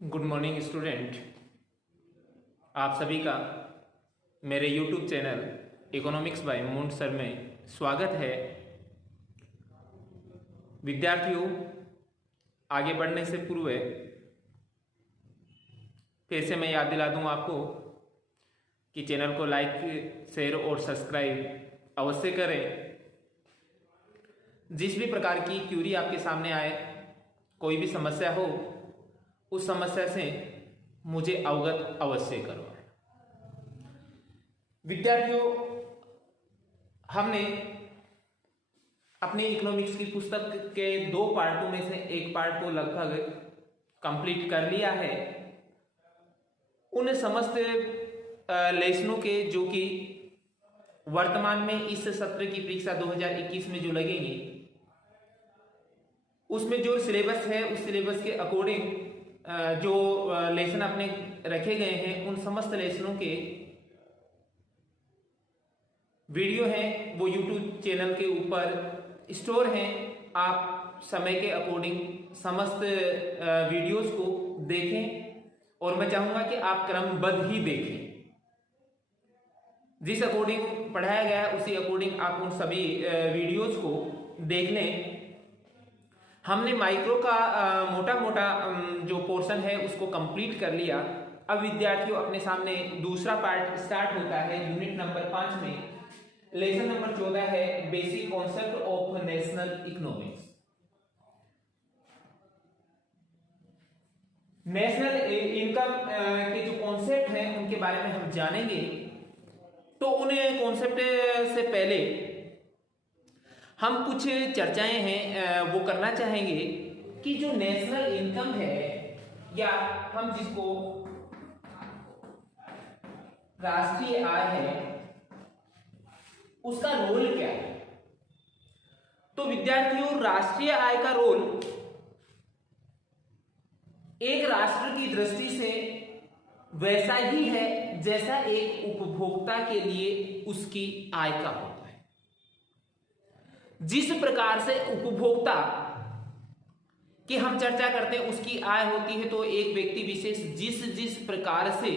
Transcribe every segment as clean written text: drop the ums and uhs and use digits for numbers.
Good morning student. आप सभी का मेरे यूट्यूब चैनल इकोनॉमिक्स बाय मुंड सर में स्वागत है। विद्यार्थियों, आगे बढ़ने से पूर्व फिर से मैं याद दिला दूं आपको कि चैनल को लाइक, शेयर और सब्सक्राइब अवश्य करें। जिस भी प्रकार की क्यूरी आपके सामने आए, कोई भी समस्या हो, उस समस्या से मुझे अवगत अवश्य करो। विद्यार्थियों, हमने अपनी इकोनॉमिक्स की पुस्तक के 2 पार्टों में से एक पार्ट को लगभग कंप्लीट कर लिया है। उन समस्त लेसनों के जो कि वर्तमान में इस सत्र की परीक्षा 2021 में जो लगेंगी, उसमें जो सिलेबस है उस सिलेबस के अकॉर्डिंग जो लेसन अपने रखे गए हैं, उन समस्त लेसनों के वीडियो हैं वो यूट्यूब चैनल के ऊपर स्टोर हैं। आप समय के अकॉर्डिंग समस्त वीडियोस को देखें और मैं चाहूंगा कि आप क्रमबद्ध ही देखें। जिस अकॉर्डिंग पढ़ाया गया है उसी अकॉर्डिंग आप उन सभी वीडियोस को देख लें। हमने माइक्रो का मोटा मोटा जो पोर्शन है उसको कंप्लीट कर लिया। अब विद्यार्थियों, अपने सामने दूसरा पार्ट स्टार्ट होता है यूनिट नंबर 5 में। लेसन नंबर 14 है basic concept of national economics. National income के जो कॉन्सेप्ट हैं उनके बारे में हम जानेंगे। तो उन कॉन्सेप्ट से पहले हम कुछ चर्चाएं हैं वो करना चाहेंगे कि जो नेशनल इनकम है, या हम जिसको राष्ट्रीय आय है, उसका रोल क्या है। तो विद्यार्थियों, राष्ट्रीय आय का रोल एक राष्ट्र की दृष्टि से वैसा ही है जैसा एक उपभोक्ता के लिए उसकी आय का होता है। जिस प्रकार से उपभोक्ता की हम चर्चा करते हैं उसकी आय होती है, तो एक व्यक्ति विशेष जिस प्रकार से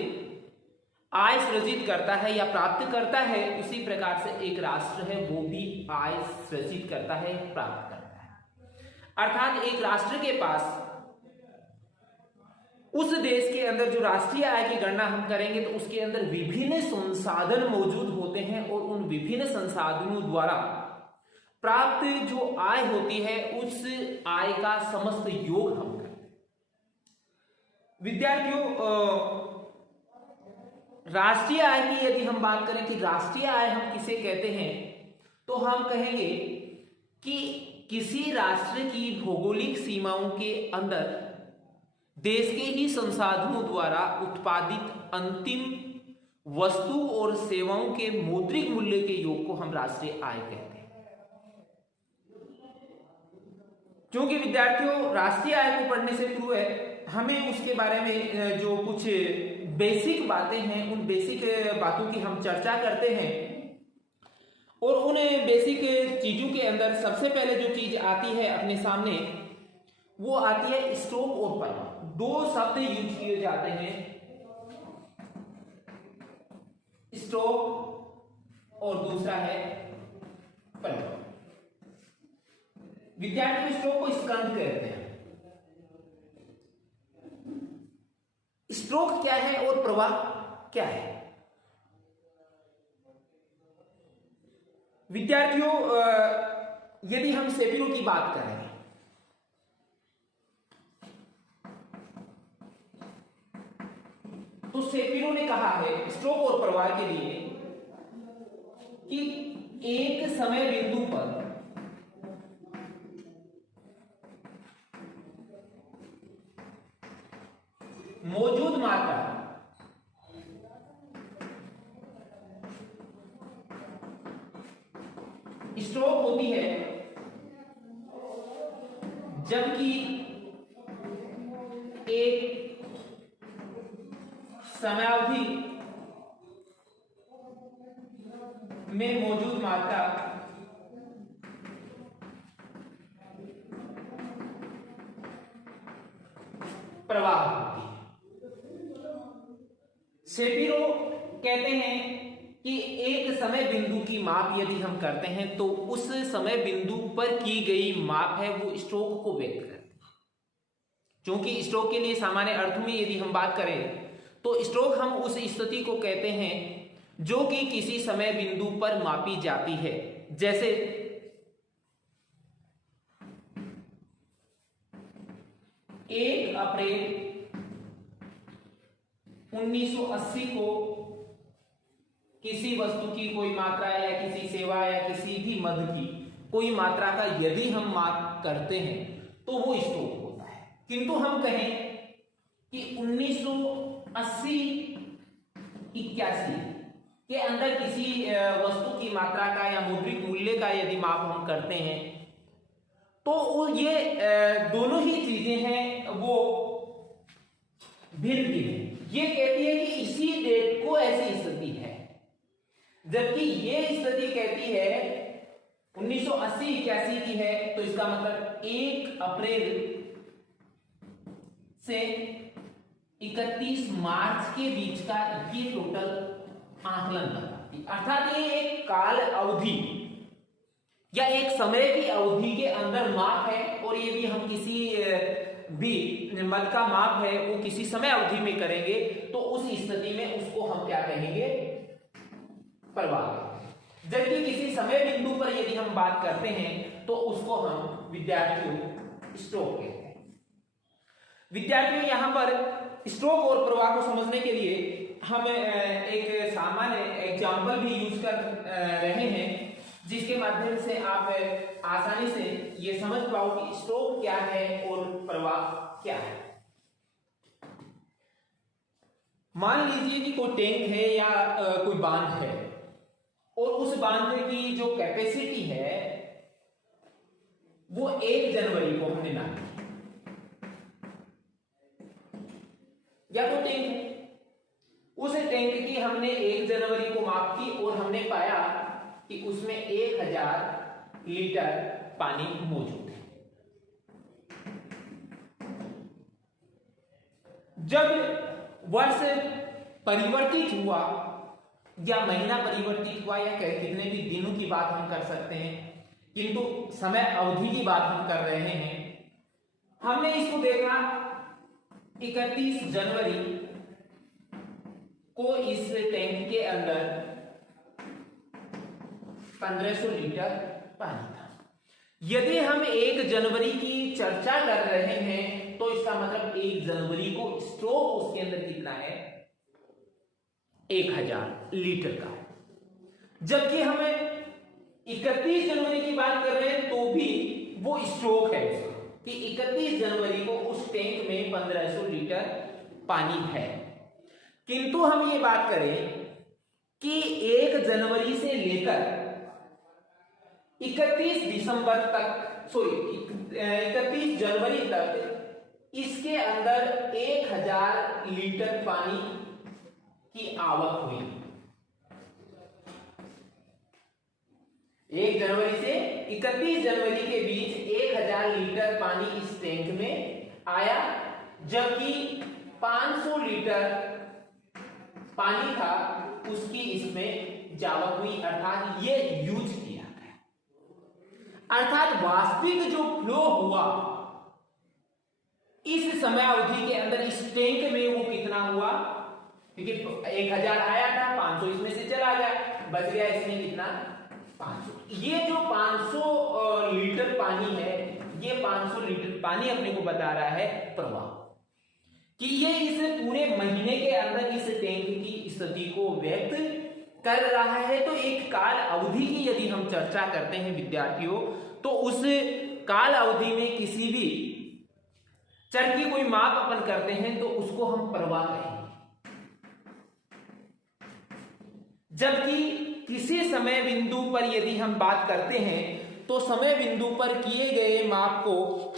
आय सृजित करता है या प्राप्त करता है, उसी प्रकार से एक राष्ट्र है वो भी आय सृजित करता है, प्राप्त करता है। अर्थात एक राष्ट्र के पास उस देश के अंदर जो राष्ट्रीय आय की गणना हम करेंगे तो उसके अंदर विभिन्न संसाधन मौजूद होते हैं और उन विभिन्न संसाधनों द्वारा प्राप्त जो आय होती है उस आय का समस्त योग हम करते हैं। विद्यार्थियों, राष्ट्रीय आय की यदि हम बात करें कि राष्ट्रीय आय हम किसे कहते हैं, तो हम कहेंगे कि किसी राष्ट्र की भौगोलिक सीमाओं के अंदर देश के ही संसाधनों द्वारा उत्पादित अंतिम वस्तु और सेवाओं के मौद्रिक मूल्य के योग को हम राष्ट्रीय आय कहते हैं। क्योंकि विद्यार्थियों, राष्ट्रीय आय को पढ़ने से पूर्व हमें उसके बारे में जो कुछ बेसिक बातें हैं, उन बेसिक बातों की हम चर्चा करते हैं। और उन बेसिक चीजों के अंदर सबसे पहले जो चीज आती है अपने सामने, वो आती है स्टॉक और परवाह। 2 शब्द यूज किए जाते हैं, स्टॉक और दूसरा है परवाह। विद्यार्थी स्टॉक को स्कंद कहते हैं। स्टॉक क्या है और प्रवाह क्या है? विद्यार्थियों, यदि हम सेपिरो की बात करें तो सेपिरो ने कहा है स्टॉक और प्रवाह के लिए कि एक समय बिंदु पर मौजूद मात्रा स्टॉक होती है, जबकि एक समयावधि में मौजूद मात्रा प्रवाह होती है। शेपिरो कहते हैं कि एक समय बिंदु की माप यदि हम करते हैं तो उस समय बिंदु पर की गई माप है वो स्ट्रोक को व्यक्त करती है। क्योंकि स्ट्रोक के लिए सामान्य अर्थ में यदि हम बात करें तो स्ट्रोक हम उस स्थिति को कहते हैं जो कि किसी समय बिंदु पर मापी जाती है। जैसे 1 अप्रैल 1980 को किसी वस्तु की कोई मात्रा या किसी सेवा या किसी भी मद की कोई मात्रा का यदि हम माप करते हैं तो वो स्ट्रोक होता है। किंतु हम कहें कि 1980-81 के अंदर किसी वस्तु की मात्रा का या मौद्रिक मूल्य का यदि माप हम करते हैं तो ये दोनों ही चीजें हैं वो भिन्न भिन्न है। ये कहती है कि इसी डेट को ऐसी स्थिति है, जबकि ये स्थिति कहती है 1980-81 की है। तो इसका मतलब 1 अप्रैल से 31 मार्च के बीच का ये टोटल आकलन बताती है। अर्थात ये एक काल अवधि या एक समय की अवधि के अंदर माप है, और ये भी हम किसी भी मद का माप है वो किसी समय अवधि में करेंगे तो उस स्थिति में उसको हम क्या कहेंगे, प्रवाह। जबकि किसी समय बिंदु पर यदि हम बात करते हैं तो उसको हम विद्यार्थियों स्ट्रोक कहते हैं। विद्यार्थियों यहां पर स्ट्रोक और प्रवाह को समझने के लिए हम एक सामान्य एग्जाम्पल भी यूज कर रहे हैं जिसके माध्यम से आप आसानी से ये समझ पाओ कि स्ट्रोक क्या है और प्रवाह क्या है। मान लीजिए कि कोई टैंक है या कोई बांध है और उस बांध की जो कैपेसिटी है वो 1 जनवरी को हमने नापी, या तो टैंक है, उस टैंक की हमने 1 जनवरी को माप की और हमने पाया कि उसमें 1000 लीटर पानी मौजूद है। जब वर्ष परिवर्तित हुआ या महीना परिवर्तित हुआ या कितने भी दिनों की बात हम कर सकते हैं, किंतु समय अवधि की बात हम कर रहे हैं, हमने इसको देखा 31 जनवरी को इस टैंक के अंदर 1500 लीटर पानी था। यदि हम 1 जनवरी की चर्चा कर रहे हैं तो इसका मतलब 1 जनवरी को स्ट्रोक उसके अंदर कितना है, 1000 लीटर का। जबकि हमें 31 जनवरी की बात कर रहे हैं तो भी वो स्ट्रोक है कि 31 जनवरी को उस टैंक में 1500 लीटर पानी है। किंतु हम ये बात करें कि 1 जनवरी से लेकर 31 जनवरी तक इसके अंदर 1000 लीटर पानी की आवक हुई। 1 जनवरी से 31 जनवरी के बीच 1000 लीटर पानी इस टैंक में आया, जबकि 500 लीटर पानी था उसकी इसमें जावक हुई, अर्थात ये यूज किया गया। अर्थात वास्तविक जो फ्लो हुआ इस समय अवधि के अंदर इस टैंक में वो कितना हुआ, क्योंकि 1000 आया था, 500 इसमें से चला गया, बच गया इसमें कितना, 500। ये जो 500 लीटर पानी है, ये 500 लीटर पानी अपने को बता रहा है प्रवाह, कि ये इस पूरे महीने के अंदर इस टैंक की स्थिति को व्यक्त कर रहा है। तो एक काल अवधि की यदि हम चर्चा करते हैं विद्यार्थियों, तो उस काल अवधि में किसी भी चर की कोई माप अपन करते हैं तो उसको हम प्रवाह कहेंगे। जबकि किसी समय बिंदु पर यदि हम बात करते हैं तो समय बिंदु पर किए गए माप को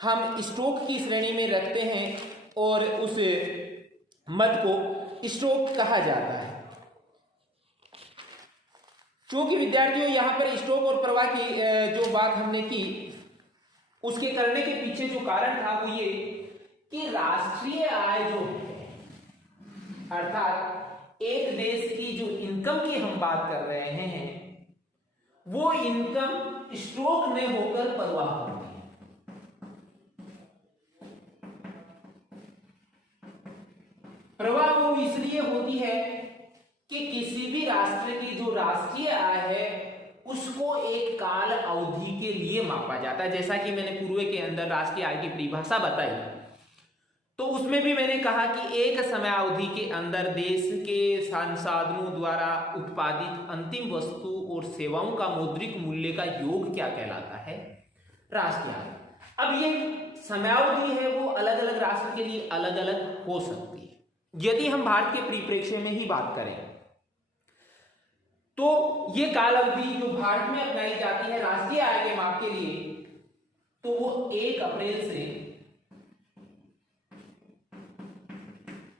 हम स्ट्रोक की श्रेणी में रखते हैं और उस मद को स्ट्रोक कहा जाता है। क्योंकि विद्यार्थियों यहां पर स्ट्रोक और प्रवाह की जो बात हमने की उसके करने के पीछे जो कारण था वो ये कि राष्ट्रीय आय जो है अर्थात एक देश की जो इनकम की हम बात कर रहे हैं वो इनकम स्ट्रोक में होकर प्रवाह होती है। प्रवाह वो इसलिए होती है कि किसी भी राष्ट्र की जो राष्ट्रीय आय है उसको एक काल अवधि के लिए मापा जाता है। जैसा कि मैंने पूर्व के अंदर राष्ट्रीय आय की परिभाषा बताई, तो उसमें भी मैंने कहा कि एक समय अवधि के अंदर देश के संसाधनों द्वारा उत्पादित अंतिम वस्तु और सेवाओं का मौद्रिक मूल्य का योग क्या कहलाता है? राष्ट्रीय आय। अब ये समयावधि है वो अलग अलग राष्ट्र के लिए अलग अलग हो सकती है। यदि हम भारत के परिप्रेक्ष्य में ही बात करें तो ये काल अवधि जो भारत में अपनाई जाती है राष्ट्रीय आय के माप के लिए, तो वो 1 अप्रैल से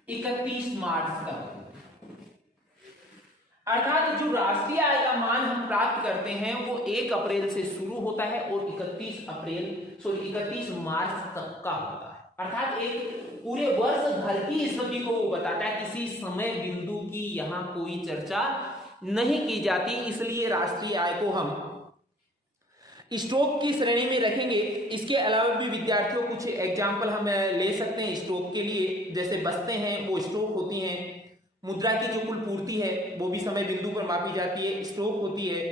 31 मार्च तक, अर्थात जो राष्ट्रीय आय का मान हम प्राप्त करते हैं वो 1 अप्रैल से शुरू होता है और 31 मार्च तक का होता है। अर्थात एक पूरे वर्ष भर की स्थिति को वो बताता है, किसी समय बिंदु की यहां कोई चर्चा नहीं की जाती। इसलिए राष्ट्रीय आय को हम स्टॉक की श्रेणी में रखेंगे। इसके अलावा भी विद्यार्थियों कुछ एग्जाम्पल हम ले सकते हैं स्टॉक के लिए, जैसे बस्तें हैं वो स्टॉक होती हैं, मुद्रा की जो कुल पूर्ति है वो भी समय बिंदु पर मापी जाती है, स्टॉक होती है,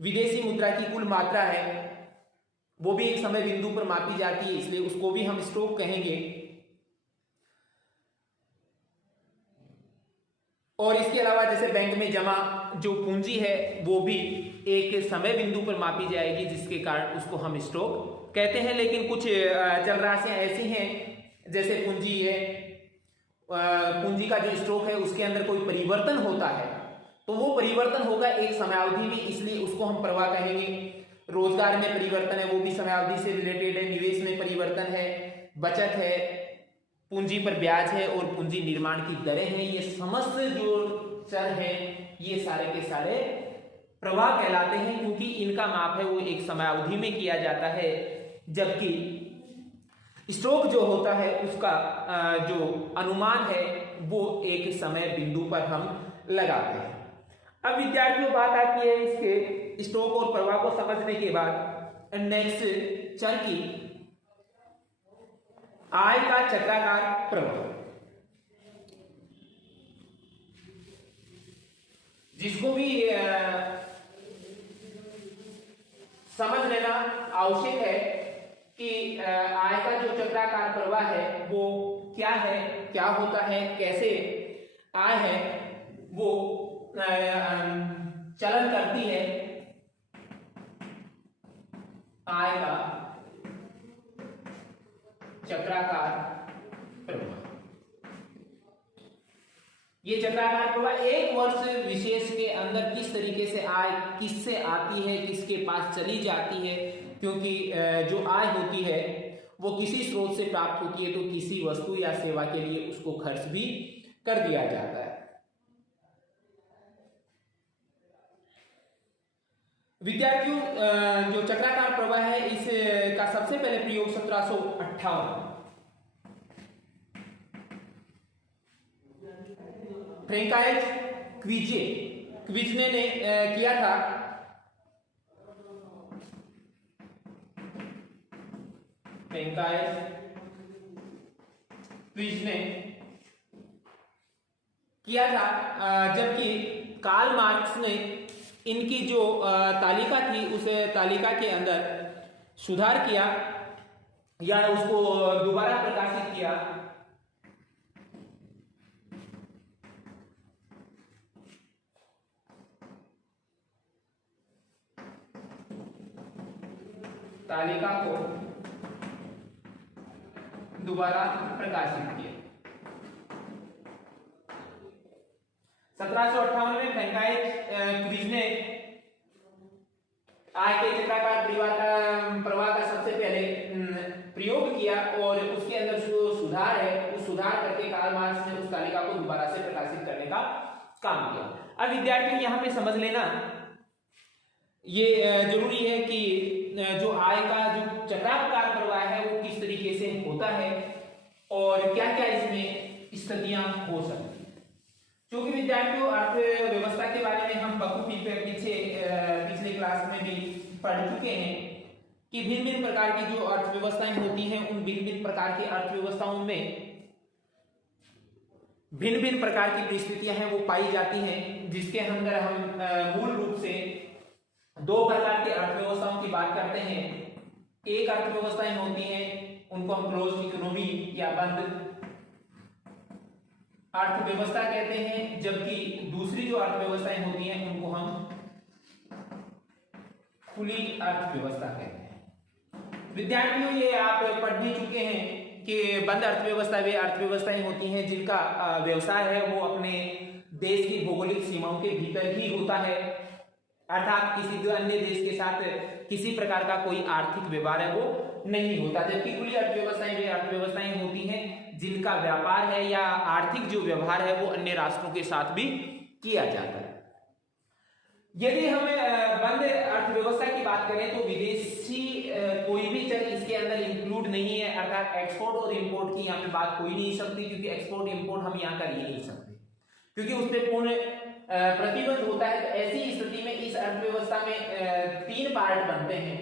विदेशी मुद्रा की कुल मात्रा है वो भी एक समय बिंदु पर मापी जाती है, इसलिए उसको भी हम स्टॉक कहेंगे। और इसके अलावा जैसे बैंक में जमा जो पूंजी है वो भी एक समय बिंदु पर मापी जाएगी, जिसके कारण उसको हम स्टॉक कहते हैं। लेकिन कुछ चल राशियां ऐसी हैं जैसे पूंजी है, पूंजी का जो स्टॉक है उसके अंदर कोई परिवर्तन होता है तो वो परिवर्तन होगा एक समयावधि में, इसलिए उसको हम प्रवाह कहेंगे। रोजगार में परिवर्तन है वो भी समयावधि से रिलेटेड है, निवेश में परिवर्तन है, बचत है, पूंजी पर ब्याज है और पूंजी निर्माण की दरें हैं, ये समस्त जो चर हैं ये सारे के सारे प्रवाह कहलाते हैं, क्योंकि इनका माप है वो एक समयावधि में किया जाता है, जबकि स्टॉक जो होता है उसका जो अनुमान है वो एक समय बिंदु पर हम लगाते हैं। अब विद्यार्थियों बात आती है इसके स्टॉक और प्रवाह को समझने के बाद नेक्स्ट चर की आय का चक्राकार प्रवाह, जिसको भी समझ लेना आवश्यक है कि आय का जो चक्राकार प्रवाह है वो क्या है, क्या होता है, कैसे आय है वो चलन करती है। आय का चक्राकार प्रवाह, ये चक्राकार प्रवाह एक वर्ष विशेष के अंदर किस तरीके से आय किससे आती है, किसके पास चली जाती है, क्योंकि जो आय होती है वो किसी स्रोत से प्राप्त होती है तो किसी वस्तु या सेवा के लिए उसको खर्च भी कर दिया जाता है। विद्यार्थियों जो चक्राकार प्रवाह है इसका सबसे पहले प्रयोग 1758 फ्रैंकाइज क्विज़ने ने किया था। फ्रैंकाइज क्विज़ने किया था, जबकि कार्ल मार्क्स ने इनकी जो तालिका थी उस तालिका के अंदर सुधार किया या उसको दोबारा प्रकाशित किया। तालिका को दोबारा प्रकाशित किया। 1758 में फ्रैंकाइज क्विज़ने आय के चक्राकार प्रवाह का सबसे पहले प्रयोग किया और उसके अंदर जो सुधार है उस सुधार करके कार्ल मार्क्स ने उस तालिका को दोबारा से प्रकाशित करने का काम किया। अब विद्यार्थी यहाँ पे समझ लेना ये जरूरी है कि जो आय का जो चक्राकार प्रवाह है वो किस तरीके से होता है और क्या क्या इसमें स्थितियां हो सकती हैं। क्योंकि विद्यार्थियों अर्थव्यवस्था के बारे में हम बखूबी पिछले क्लास में भी पढ़ चुके हैं कि भिन्न भिन्न प्रकार की जो अर्थव्यवस्थाएं होती हैं, उन भिन्न भिन्न प्रकार की अर्थव्यवस्थाओं में भिन्न भिन्न प्रकार की परिस्थितियां हैं वो पाई जाती हैं, जिसके अंदर हम मूल रूप से दो प्रकार की अर्थव्यवस्थाओं की बात करते हैं। एक अर्थव्यवस्थाएं होती हैं उनको हम क्लोज्ड इकोनॉमी या बंद अर्थव्यवस्था कहते हैं, जबकि दूसरी जो अर्थव्यवस्थाएं होती हैं उनको हम खुली अर्थव्यवस्था कहते हैं। विद्यार्थियों, ये आप पढ़ भी चुके हैं कि बंद अर्थव्यवस्था वे अर्थव्यवस्थाएं होती हैं जिनका व्यवसाय है वो अपने देश की भौगोलिक सीमाओं के भीतर ही होता है, अर्थात किसी अन्य देश के साथ किसी प्रकार का कोई आर्थिक व्यवहार है वो नहीं होता। जबकि खुली अर्थव्यवस्थाएं वे अर्थव्यवस्थाएं होती हैं जिनका व्यापार है या आर्थिक जो व्यवहार है वो अन्य राष्ट्रों के साथ भी किया जाता है। यदि हम बंद अर्थव्यवस्था की बात करें तो विदेशी कोई भी चल इसके अंदर इंक्लूड नहीं है, अर्थात एक्सपोर्ट और इंपोर्ट की यहाँ पे बात हो ही नहीं सकती, क्योंकि एक्सपोर्ट इंपोर्ट हम यहाँ कर ही नहीं सकते, क्योंकि उस पर पूर्ण प्रतिबंध होता है। तो ऐसी स्थिति में इस अर्थव्यवस्था में तीन पार्ट बनते हैं।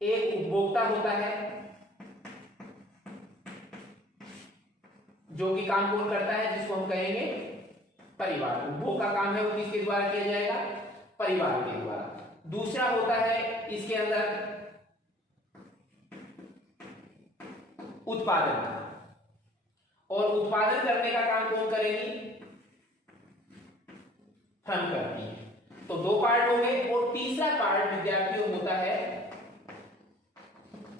एक उपभोक्ता होता है जो कि काम कौन करता है, जिसको हम कहेंगे परिवार। उपभोग का काम है वो किसके द्वारा किया जाएगा, परिवार के द्वारा। दूसरा होता है इसके अंदर उत्पादन, और उत्पादन करने का काम कौन करेगी, हम करती है। तो दो पार्ट हो गए। और तीसरा पार्ट विद्यार्थियों होता है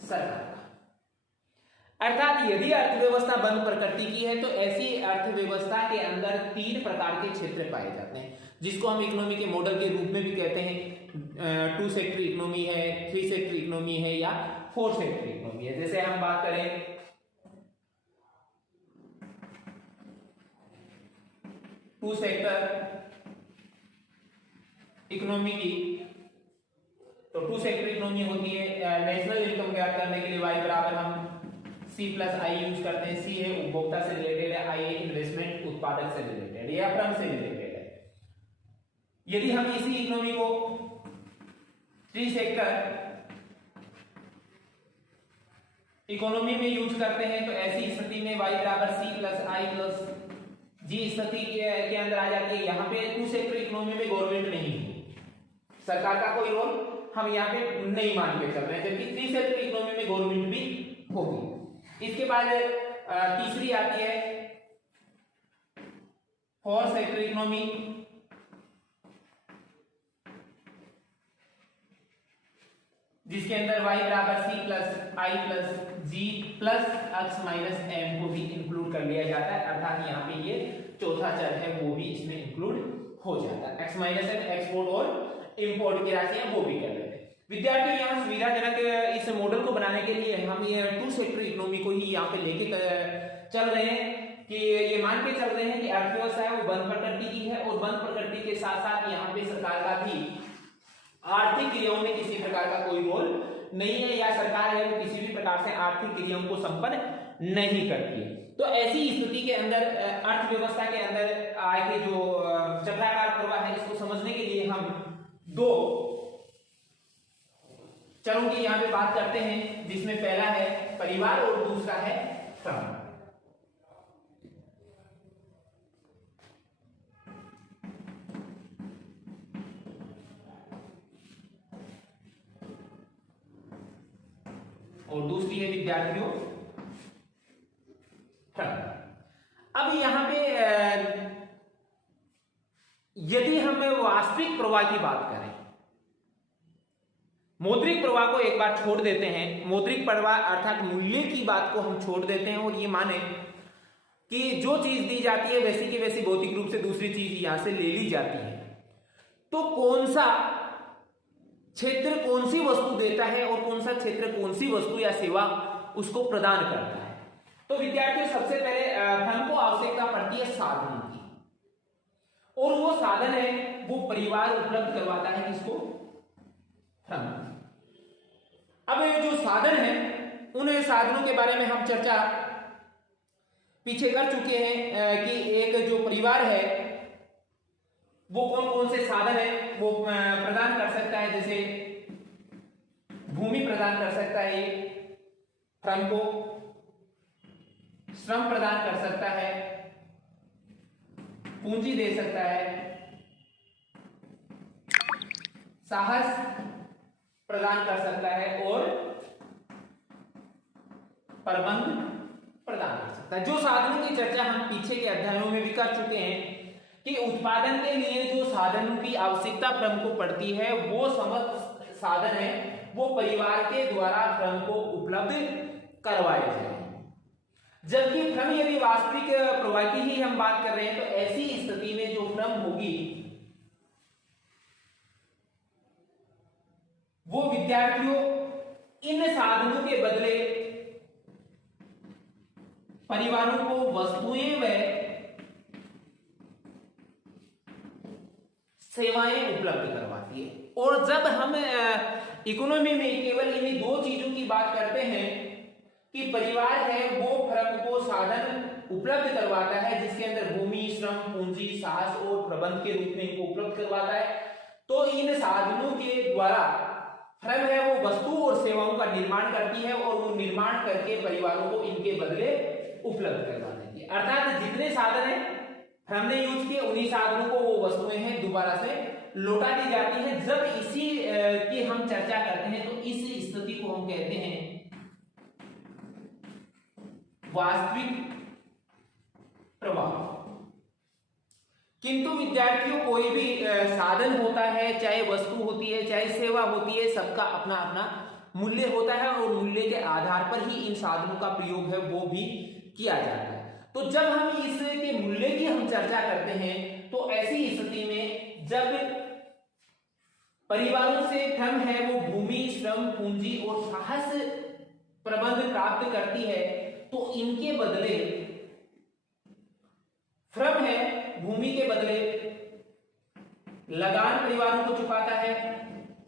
सरकार, अर्थात यदि अर्थव्यवस्था बंद प्रकृति की है तो ऐसी अर्थव्यवस्था के अंदर तीन प्रकार के क्षेत्र पाए जाते हैं, जिसको हम इकोनॉमी के मॉडल के रूप में भी कहते हैं। 2 सेक्टर इकोनॉमी है, 3 सेक्टर इकोनॉमी है या 4 सेक्टर इकोनॉमी है। जैसे हम बात करें 2 सेक्टर इकोनॉमी की, तो 2 सेक्टर इकोनॉमी होती है नेशनल इनकम ज्ञात करने के लिए y बराबर हम C+I यूज करते हैं। C है उपभोक्ता से रिलेटेड है, I है इन्वेस्टमेंट उत्पादक से रिलेटेड या श्रम से रिलेटेड है। यदि हम इसी इकोनॉमी को 3 सेक्टर इकोनॉमी में यूज करते हैं तो ऐसी स्थिति में y बराबर C+I+G स्थिति के अंदर आ जाती है। यहाँ पे 2 सेक्टर इकोनॉमी में गवर्नमेंट नहीं है, सरकार का कोई रोल हम यहाँ पे नहीं मान के चल रहे हैं, जबकि 3 सेक्टर इकोनॉमी में गवर्नमेंट भी होगी। इसके बाद तीसरी आती है 4 सेक्टर इकोनॉमी, जिसके अंदर y बराबर C+I+G plus x minus m को भी इंक्लूड कर लिया जाता है, अर्थात यहाँ पे ये चौथा चर है वो भी इसमें इंक्लूड हो जाता है। x माइनस m एक्सपोर्ट और इंपोर्ट की राशियां वो भी कर लेते हैं। विद्यार्थियों, यहाँ सुविधाजनक इस मॉडल को बनाने के लिए हम ये 2 सेक्टर इकोनॉमी को ही यहाँ पे लेके चल रहे हैं कि ये मान के चल रहे हैं कि अर्थव्यवस्था है वो बंद प्रकृति की है, और बंद प्रकृति के साथ साथ यहाँ पे सरकार का भी आर्थिक क्रियाओं में किसी प्रकार का कोई रोल नहीं है, या सरकार है वो किसी भी प्रकार से आर्थिक क्रियाओं को संपन्न नहीं करती है। तो ऐसी स्थिति के अंदर अर्थव्यवस्था के अंदर आय के जो चक्राकार प्रवाह है इसको समझने के लिए हम 2 चरों की यहाँ पे बात करते हैं, जिसमें पहला है परिवार और दूसरा है श्रम। और दूसरी है विद्यार्थियों श्रम। अब यहां पे यदि हम वास्तविक प्रवाह की बात करें, मौद्रिक प्रवाह को एक बार छोड़ देते हैं, मौद्रिक प्रवाह अर्थात मूल्य की बात को हम छोड़ देते हैं और ये माने कि जो चीज दी जाती है वैसी की वैसी भौतिक रूप से दूसरी चीज यहां से ले ली जाती है, तो कौन सा क्षेत्र कौन सी वस्तु देता है और कौन सा क्षेत्र कौन सी वस्तु या सेवा उसको प्रदान करता है। तो विद्यार्थियों, सबसे पहले धन को आवश्यकता पड़ती है साधन की, और वो साधन है वो परिवार उपलब्ध करवाता है किसको, धन। अब ये जो साधन है उन साधनों के बारे में हम चर्चा पीछे कर चुके हैं कि एक जो परिवार है वो कौन कौन से साधन है वो प्रदान कर सकता है। जैसे भूमि प्रदान कर सकता है, ये श्रम को श्रम प्रदान कर सकता है, पूंजी दे सकता है, साहस प्रदान कर सकता है और प्रबंध प्रदान कर सकता है। जो साधनों की चर्चा हम पीछे के अध्यायों में भी कर चुके हैं कि उत्पादन के लिए जो साधनों की आवश्यकता श्रम को पड़ती है वो समस्त साधन है वो परिवार के द्वारा श्रम को उपलब्ध करवाए जाए। जबकि श्रम यदि वास्तविक प्रवाह की ही हम बात कर रहे हैं तो ऐसी स्थिति में जो श्रम होगी वो विद्यार्थियों इन साधनों के बदले परिवारों को वस्तुएं व सेवाएं उपलब्ध करवाती है। और जब हम इकोनॉमी में केवल इन्हीं दो चीजों की बात करते हैं कि परिवार है वो श्रम को साधन उपलब्ध करवाता है जिसके अंदर भूमि, श्रम, पूंजी, साहस और प्रबंध के रूप में इनको उपलब्ध करवाता है, तो इन साधनों के द्वारा श्रम है वो वस्तु और सेवाओं का निर्माण करती है और वो निर्माण करके परिवारों को इनके बदले उपलब्ध करवा देती है। अर्थात जितने साधन है हमने यूज किए उन्हीं साधनों को वो वस्तुएं हैं दोबारा से लौटा दी जाती है। जब इसी की हम चर्चा करते हैं तो इस स्थिति को हम कहते हैं वास्तविक प्रवाह। किंतु विद्यार्थियों कोई भी साधन होता है, चाहे वस्तु होती है चाहे सेवा होती है, सबका अपना अपना मूल्य होता है और मूल्य के आधार पर ही इन साधनों का प्रयोग है वो भी किया जाता है। तो जब हम इसके मूल्य की हम चर्चा करते हैं तो ऐसी स्थिति में जब परिवारों से श्रम है वो भूमि, श्रम, पूंजी और साहस प्रबंध प्राप्त करती है तो इनके बदले श्रम है भूमि के बदले लगान परिवारों को चुकाता है,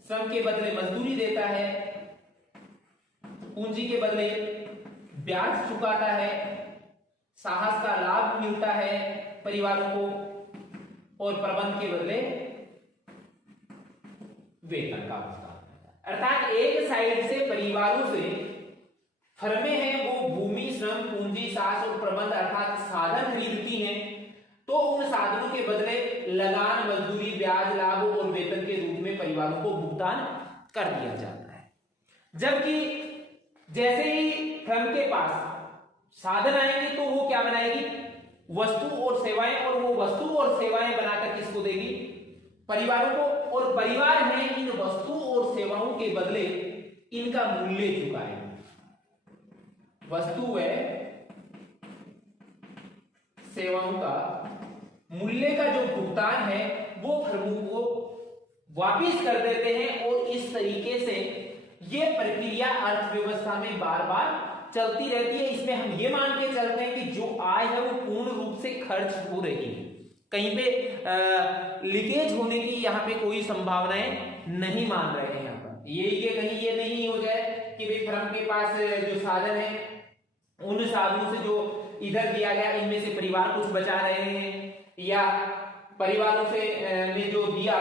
श्रम के बदले मजदूरी देता है, पूंजी के बदले ब्याज चुकाता है, साहस का लाभ मिलता है परिवारों को और प्रबंध के बदले वेतन का भुगतान। अर्थात एक साइड से परिवारों से फर्में हैं वो भूमि, श्रम, पूंजी, साहस और प्रबंध अर्थात साधन खरीदती हैं तो उन साधनों के बदले लगान, मजदूरी, ब्याज, लाभ और वेतन के रूप में परिवारों को भुगतान कर दिया जाता है। जबकि जैसे ही फर्म के पास साधन आएंगे तो वो क्या बनाएगी, वस्तु और सेवाएं, और वो वस्तु और सेवाएं बनाकर किसको देगी, परिवारों को, और परिवार है इन वस्तु और सेवाओं के बदले इनका मूल्य चुकाएगा। वस्तु व सेवाओं का मूल्य का जो भुगतान है वो फर्मों को वापिस कर देते हैं और इस तरीके से ये प्रक्रिया अर्थव्यवस्था में बार बार चलती रहती है। इसमें हम ये मान के चलते हैं कि जो आय है वो पूर्ण रूप से खर्च हो रही है, कहीं पे लीकेज होने की यहाँ पे कोई संभावनाएं नहीं मान रहे हैं। यहाँ पर ये कहीं ये नहीं हो जाए कि भाई फर्म के पास जो साधन है उन साधनों से जो इधर दिया गया इनमें से परिवार कुछ बचा रहे हैं, या परिवारों से ने जो दिया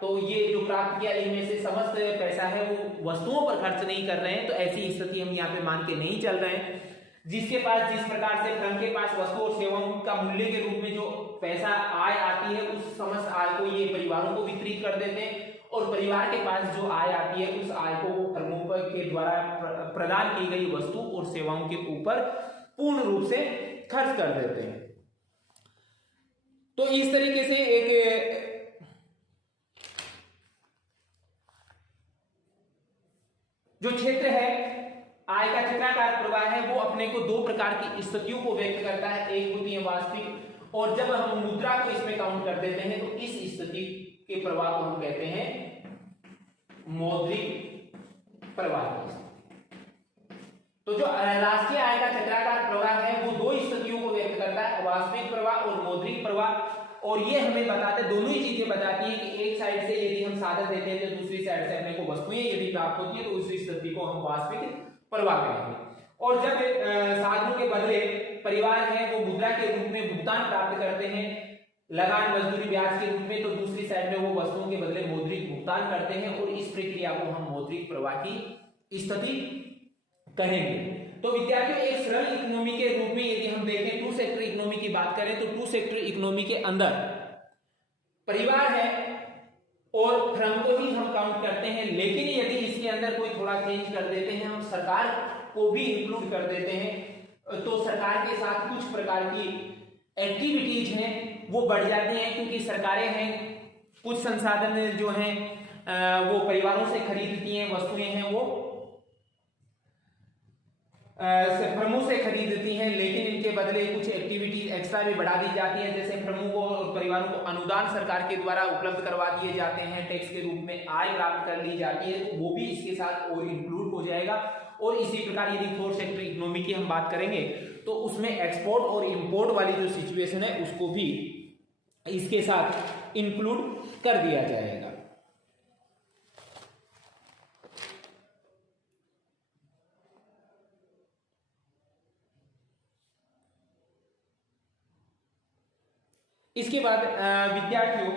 तो ये जो प्राप्त किया इनमें से समस्त पैसा है वो वस्तुओं पर खर्च नहीं कर रहे हैं। तो ऐसी स्थिति हम यहाँ पे मान के नहीं चल रहे हैं। जिसके पास जिस प्रकार से फर्म के पास वस्तु और सेवाओं का मूल्य के रूप में जो पैसा आय आती है उस समस्त आय को ये परिवारों को वितरित कर देते हैं और परिवार के पास जो आय आती है उस आय को फर्मों के द्वारा प्रदान की गई वस्तु और सेवाओं के ऊपर पूर्ण रूप से खर्च कर देते हैं। तो इस तरीके से एक जो क्षेत्र है आय का चक्राकार प्रवाह है वो अपने को दो प्रकार की स्थितियों को व्यक्त करता है। एक होती है वास्तविक, और जब हम मुद्रा को इसमें काउंट कर देते हैं तो इस स्थिति के प्रवाह को हम कहते हैं मौद्रिक प्रवाह। तो जो राष्ट्रीय आय का चक्राकार प्रवाह है वो दो स्थितियों को व्यक्त करता है, वास्तविक प्रवाह और मौद्रिक प्रवाह। और ये हमें बताते दोनों ही चीजें बताती है कि एक साइड से यदि हम साधन देते हैं तो दूसरी साइड से अपने को वस्तुएं यदि प्राप्त होती है तो उस स्थिति को हम वास्तविक प्रवाह कहेंगे। और जब साधनों के बदले परिवार है वो मुद्रा के रूप में भुगतान प्राप्त करते हैं, लगान मजदूरी ब्याज के रूप में, तो दूसरी साइड में वो वस्तुओं के बदले मौद्रिक भुगतान करते हैं और इस प्रक्रिया को हम मौद्रिक प्रवाह की स्थिति कहेंगे। तो विद्यार्थियों एक सरल इकोनॉमी के रूप में यदि हम देखें, टू सेक्टर इकोनॉमी की बात करें तो टू सेक्टर इकोनॉमी के अंदर परिवार है और फर्म को ही हम काउंट करते हैं, लेकिन यदि इसके अंदर कोई थोड़ा चेंज कर देते हैं, हम सरकार को भी इंक्लूड कर देते हैं, तो सरकार के साथ कुछ प्रकार की एक्टिविटीज हैं वो बढ़ जाती हैं, क्योंकि सरकारें हैं कुछ संसाधन जो हैं वो परिवारों से खरीदती हैं, वस्तुएं हैं वो फर्मों से खरीदती हैं, लेकिन इनके बदले कुछ एक्टिविटीज एक्स्ट्रा भी बढ़ा दी जाती है, जैसे फर्मों को और परिवारों को अनुदान सरकार के द्वारा उपलब्ध करवा दिए जाते हैं, टैक्स के रूप में आय प्राप्त कर ली जाती है, तो वो भी इसके साथ और इंक्लूड हो जाएगा। और इसी प्रकार यदि फोर्थ सेक्टर इकोनॉमी की हम बात करेंगे तो उसमें एक्सपोर्ट और इंपोर्ट वाली जो सिचुएशन है उसको भी इसके साथ इंक्लूड कर दिया जाएगा। इसके बाद विद्यार्थियों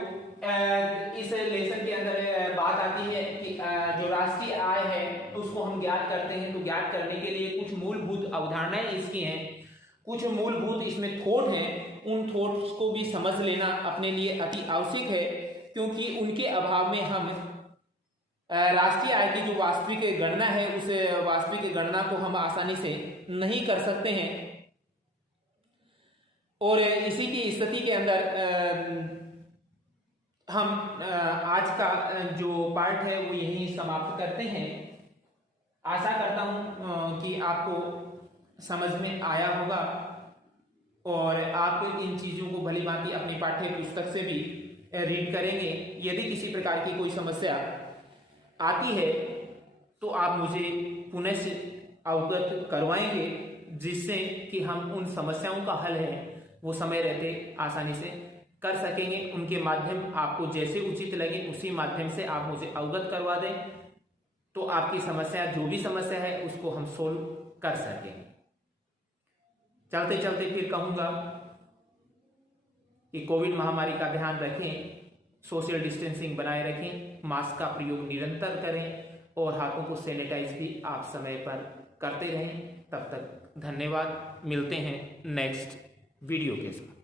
इस लेसन के अंदर बात आती है कि जो राष्ट्रीय आय है उसको हम ज्ञात करते हैं, तो ज्ञात करने के लिए कुछ मूलभूत अवधारणाएं इसकी हैं, कुछ मूलभूत इसमें थॉट हैं, उन थॉट्स को भी समझ लेना अपने लिए अति आवश्यक है, क्योंकि उनके अभाव में हम राष्ट्रीय आय की जो वास्तविक गणना है उस वास्तविक गणना को हम आसानी से नहीं कर सकते हैं। और इसी की स्थिति के अंदर हम आज का जो पार्ट है वो यहीं समाप्त करते हैं। आशा करता हूं कि आपको समझ में आया होगा और आप इन चीज़ों को भली भांति अपनी पाठ्य पुस्तक से भी रीड करेंगे। यदि किसी प्रकार की कोई समस्या आती है तो आप मुझे पुनः से अवगत करवाएंगे, जिससे कि हम उन समस्याओं का हल है वो समय रहते आसानी से कर सकेंगे। उनके माध्यम आपको जैसे उचित लगे उसी माध्यम से आप मुझे अवगत करवा दें, तो आपकी समस्या जो भी समस्या है उसको हम सोल्व कर सकेंगे। चलते चलते फिर कहूँगा कि कोविड महामारी का ध्यान रखें, सोशल डिस्टेंसिंग बनाए रखें, मास्क का प्रयोग निरंतर करें और हाथों को सैनिटाइज भी आप समय पर करते रहें। तब तक धन्यवाद, मिलते हैं नेक्स्ट वीडियो के साथ।